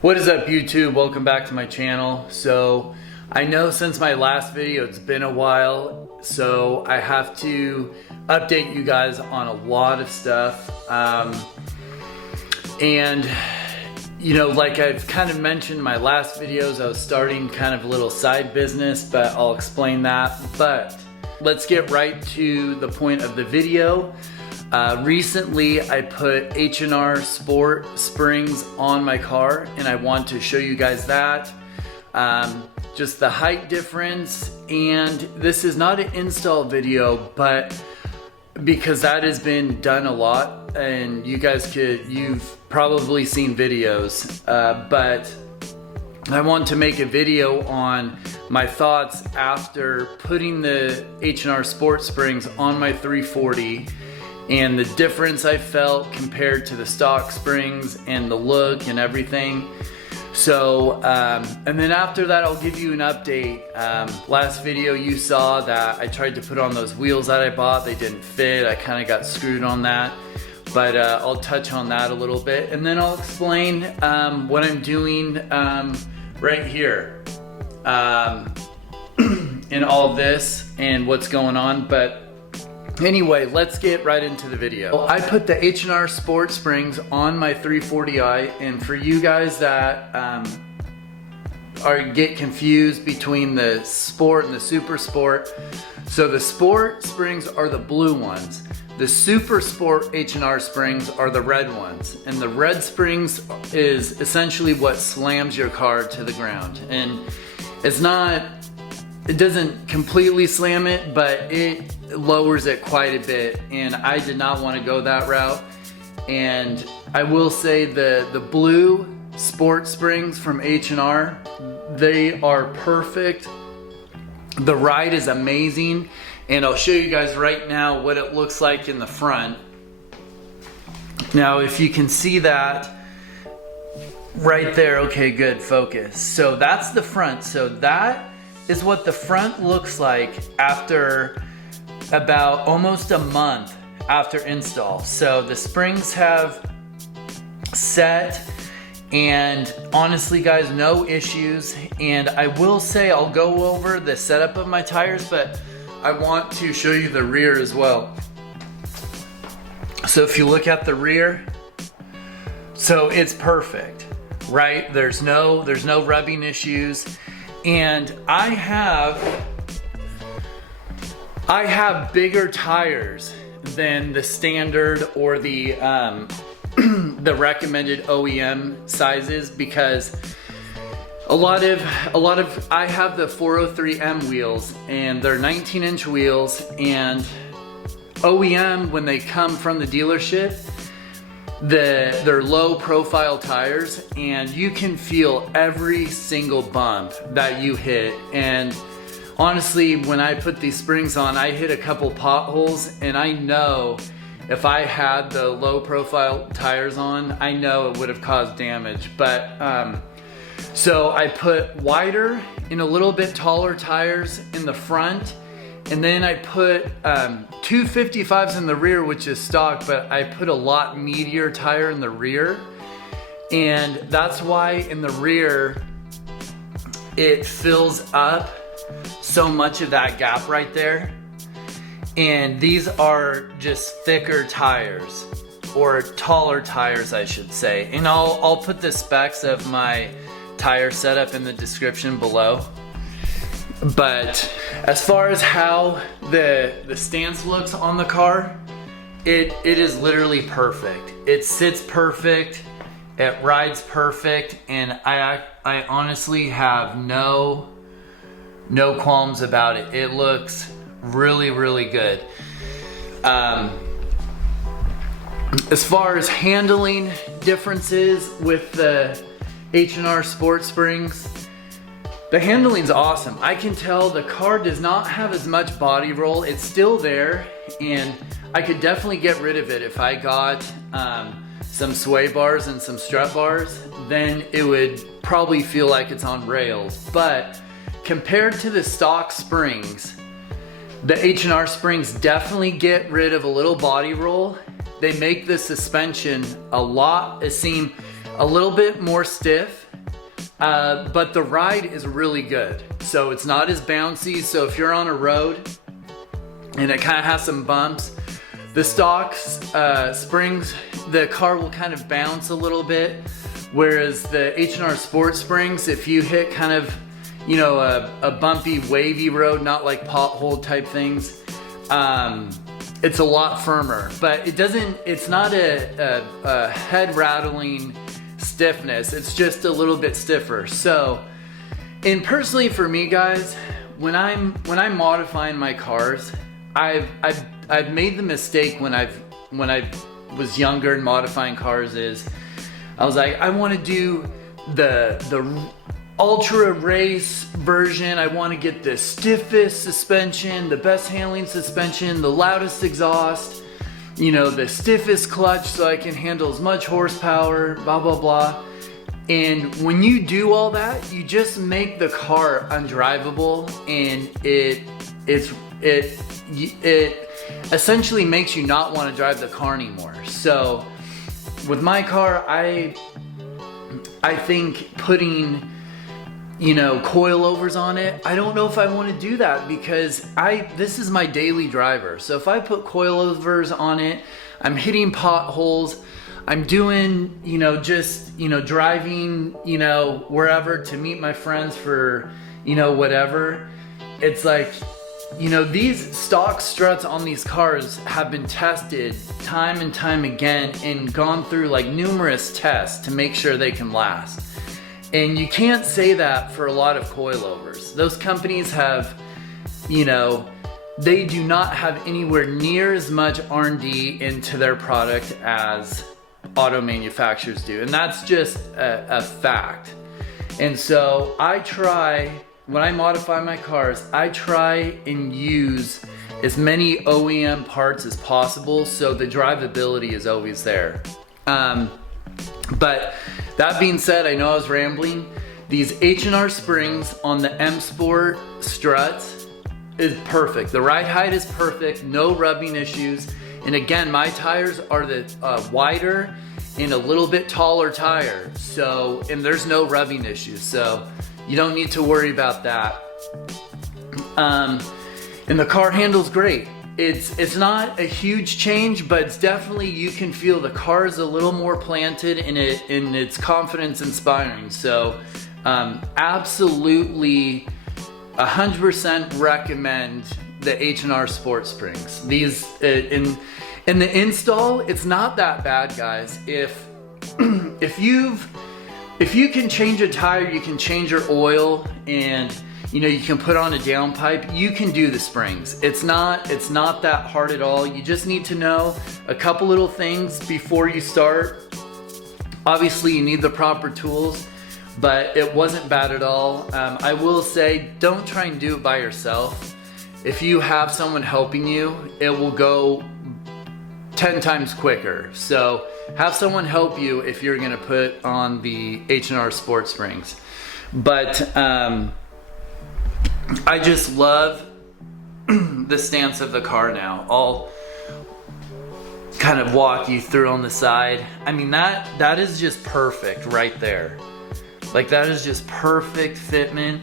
What is up, YouTube? Welcome back to my channel. So I know since my last video it's been a while, so I have to update you guys on a lot of stuff. And you know, like I've kind of mentioned in my last videos, I was starting kind of a little side business, but I'll explain that. But let's get right to the point of the video. Recently I put H&R Sport springs on my car, and I want to show you guys that. Just the height difference, and this is not an install video, but because that has been done a lot and you've probably seen videos, but I want to make a video on my thoughts after putting the H&R Sport springs on my 340 and the difference I felt compared to the stock springs and the look and everything. So, and then after that, I'll give you an update. Last video you saw that I tried to put on those wheels that I bought. They didn't fit. I kind of got screwed on that. But I'll touch on that a little bit. And then I'll explain what I'm doing right here in all of this and what's going on. But anyway, let's get right into the video. I put the H&R Sport springs on my 340i, and for you guys that get confused between the Sport and the Super Sport, so the Sport springs are the blue ones. The Super Sport H&R springs are the red ones, and the red springs is essentially what slams your car to the ground. And it doesn't completely slam it, but it lowers it quite a bit, and I did not want to go that route. And I will say the blue Sport springs from H&R, they are perfect. The ride is amazing, and I'll show you guys right now what it looks like in the front. Now if you can see that right there, okay, good, focus. So that's the front. So that is what the front looks like after about almost a month after install. So the springs have set, and honestly guys, no issues. And I will say I'll go over the setup of my tires, but I want to show you the rear as well. So if you look at the rear, so it's perfect, right? There's no rubbing issues. And I have bigger tires than the standard or the the recommended OEM sizes, because a lot of I have the 403M wheels, and they're 19-inch wheels, and OEM, when they come from the dealership, they're low profile tires, and you can feel every single bump that you hit. And honestly, when I put these springs on, I hit a couple potholes, and I know if I had the low profile tires on, I know it would have caused damage. But so I put wider and a little bit taller tires in the front, and then I put 255s in the rear, which is stock, but I put a lot meatier tire in the rear. And that's why in the rear it fills up so much of that gap right there. And these are just thicker tires, or taller tires I should say. And I'll put the specs of my tire setup in the description below. But as far as how the stance looks on the car, it is literally perfect. It sits perfect, it rides perfect, and I honestly have no qualms about it. It looks really, really good. As far as handling differences with the H&R Sport springs, the handling's awesome. I can tell the car does not have as much body roll. It's still there, and I could definitely get rid of it if I got some sway bars and some strut bars. Then it would probably feel like it's on rails. But compared to the stock springs, the H&R springs definitely get rid of a little body roll. They make the suspension seem a little bit more stiff, but the ride is really good. So it's not as bouncy. So if you're on a road and it kind of has some bumps, the stock springs, the car will kind of bounce a little bit. Whereas the H&R Sport Springs, if you hit kind of, you know, a bumpy, wavy road, not like pothole type things, it's a lot firmer. But it's not a head rattling stiffness. It's just a little bit stiffer. So, and personally for me, guys, when I'm modifying my cars, I've made the mistake when I was younger and modifying cars is I was like, I want to do the ultra race version. I want to get the stiffest suspension, the best handling suspension, the loudest exhaust, you know, the stiffest clutch so I can handle as much horsepower, blah, blah, blah. And when you do all that, you just make the car undrivable, and it essentially makes you not want to drive the car anymore. So with my car, I think putting, you know, coilovers on it, I don't know if I want to do that because this is my daily driver. So if I put coilovers on it, I'm hitting potholes, I'm doing, you know, just, you know, driving, you know, wherever to meet my friends for, you know, whatever. It's like, you know, these stock struts on these cars have been tested time and time again and gone through like numerous tests to make sure they can last. And you can't say that for a lot of coilovers. Those companies have, you know, they do not have anywhere near as much R&D into their product as auto manufacturers do. And that's just a fact. And so when I modify my cars, I try and use as many OEM parts as possible so the drivability is always there. But that being said, I know I was rambling. These H&R springs on the M Sport struts is perfect. The ride height is perfect, no rubbing issues. And again, my tires are the wider and a little bit taller tire. So, and there's no rubbing issues. So you don't need to worry about that. And the car handles great. It's not a huge change, but it's definitely, you can feel the car is a little more planted and it's confidence inspiring. So absolutely 100% recommend the H&R Sport Springs. These in the install, it's not that bad, guys. If you can change a tire, you can change your oil, and you know, you can put on a downpipe, you can do the springs. It's not that hard at all. You just need to know a couple little things before you start. Obviously you need the proper tools, but it wasn't bad at all. I will say, don't try and do it by yourself. If you have someone helping you, it will go 10 times quicker. So have someone help you if you're gonna put on the H&R Sport Springs. But I just love the stance of the car now. I'll kind of walk you through on the side. I mean, that is just perfect right there. Like, that is just perfect fitment.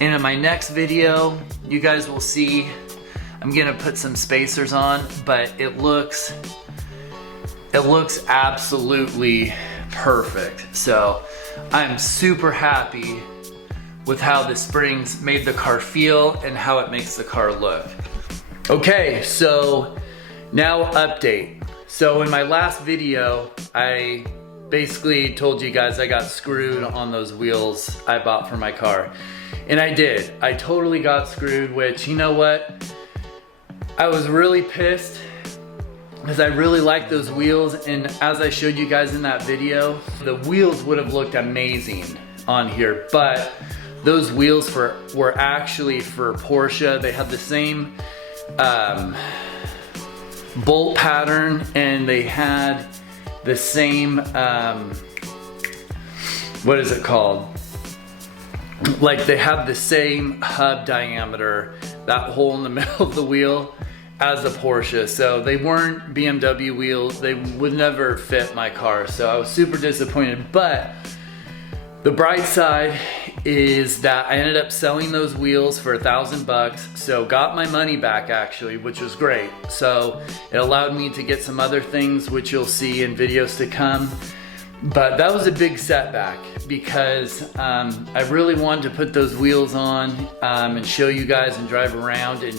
And in my next video, you guys will see, I'm gonna put some spacers on, but it looks absolutely perfect. So I'm super happy with how the springs made the car feel and how it makes the car look. Okay, so now update. So in my last video, I basically told you guys I got screwed on those wheels I bought for my car. And I did. I totally got screwed, which, you know what? I was really pissed because I really like those wheels, and as I showed you guys in that video, the wheels would have looked amazing on here, but those wheels were actually for Porsche. They had the same bolt pattern, and they had the same, what is it called? Like, they had the same hub diameter, that hole in the middle of the wheel, as a Porsche. So they weren't BMW wheels. They would never fit my car. So I was super disappointed. But The bright side is that I ended up selling those wheels for $1,000, so got my money back actually, which was great. So it allowed me to get some other things, which you'll see in videos to come. But that was a big setback because I really wanted to put those wheels on and show you guys and drive around and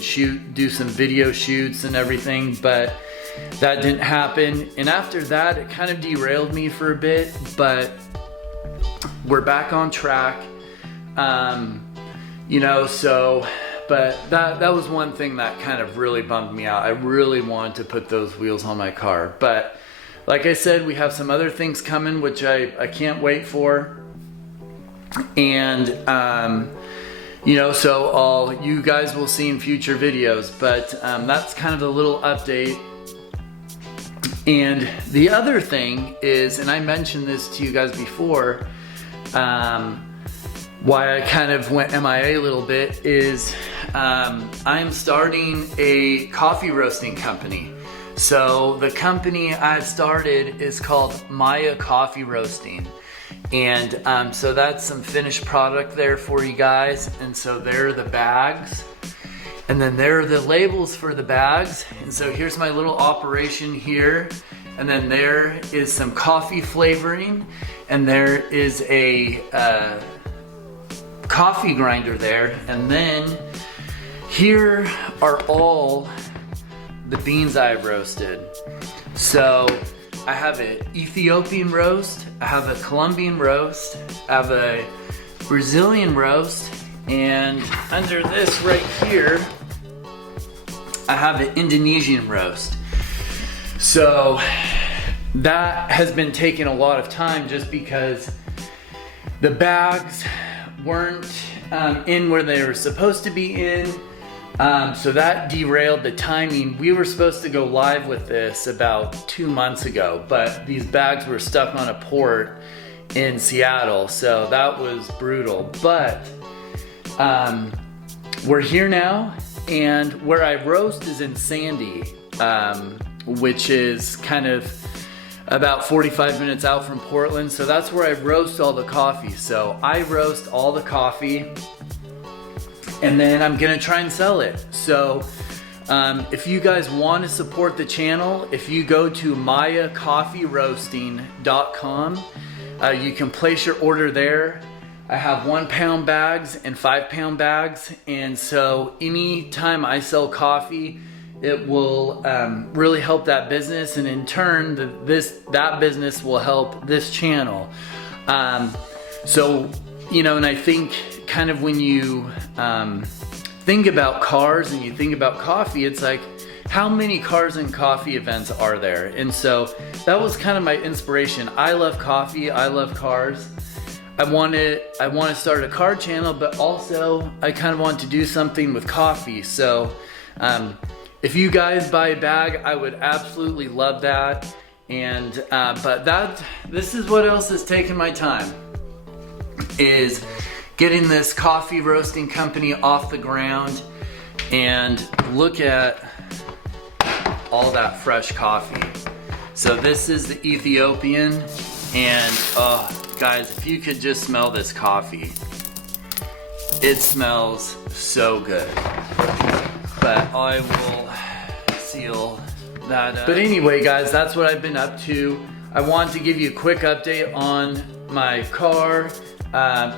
do some video shoots and everything, but that didn't happen. And after that, it kind of derailed me for a bit, but we're back on track. You know, so, but that was one thing that kind of really bummed me out. I really wanted to put those wheels on my car, but like I said, we have some other things coming, which I can't wait for. And, you know, so you guys will see in future videos, but that's kind of the little update. And the other thing is, and I mentioned this to you guys before, why I kind of went MIA a little bit is I'm starting a coffee roasting company. So the company I started is called Maya Coffee Roasting. And so that's some finished product there for you guys. And so there are the bags. And then there are the labels for the bags. And so here's my little operation here. And then there is some coffee flavoring. And there is a coffee grinder there. And then here are all the beans I roasted. So I have an Ethiopian roast, I have a Colombian roast, I have a Brazilian roast, and under this right here, I have an Indonesian roast. So that has been taking a lot of time just because the bags weren't in where they were supposed to be in. So that derailed the timing. We were supposed to go live with this about 2 months ago, but these bags were stuck on a port in Seattle, so that was brutal. But we're here now, and where I roast is in Sandy, which is kind of about 45 minutes out from Portland. So that's where I roast all the coffee. So I roast all the coffee, and then I'm gonna try and sell it. So if you guys want to support the channel, if you go to mayacoffeeroasting.com, you can place your order there. I have 1 pound bags and 5 pound bags, and so anytime I sell coffee, it will really help that business, and in turn that business will help this channel. So, you know, and I think kind of when you think about cars and you think about coffee, it's like, how many cars and coffee events are there? And so that was kind of my inspiration. I love coffee, I love cars. I want to start a car channel, but also I kind of want to do something with coffee. So if you guys buy a bag, I would absolutely love that. And but this is what else is taking my time, is getting this coffee roasting company off the ground. And look at all that fresh coffee. So this is the Ethiopian, and guys, if you could just smell this coffee, it smells so good. But I will seal that up. But anyway, guys, that's what I've been up to. I want to give you a quick update on my car,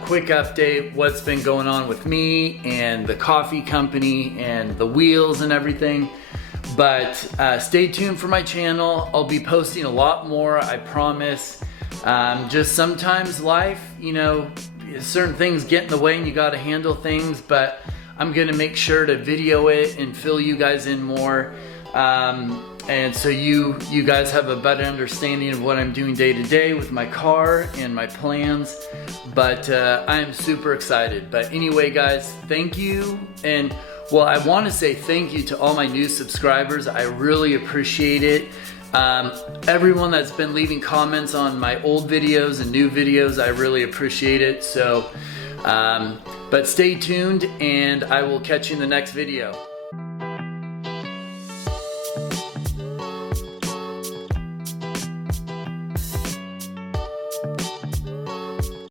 quick update what's been going on with me and the coffee company and the wheels and everything. But stay tuned for my channel. I'll be posting a lot more, I promise. Just sometimes life, you know, certain things get in the way and you got to handle things, but I'm gonna make sure to video it and fill you guys in more, and so you guys have a better understanding of what I'm doing day to day with my car and my plans. But I am super excited. But anyway, guys, thank you. And well, I want to say thank you to all my new subscribers. I really appreciate it. Everyone that's been leaving comments on my old videos and new videos, I really appreciate it. So but stay tuned, and I will catch you in the next video.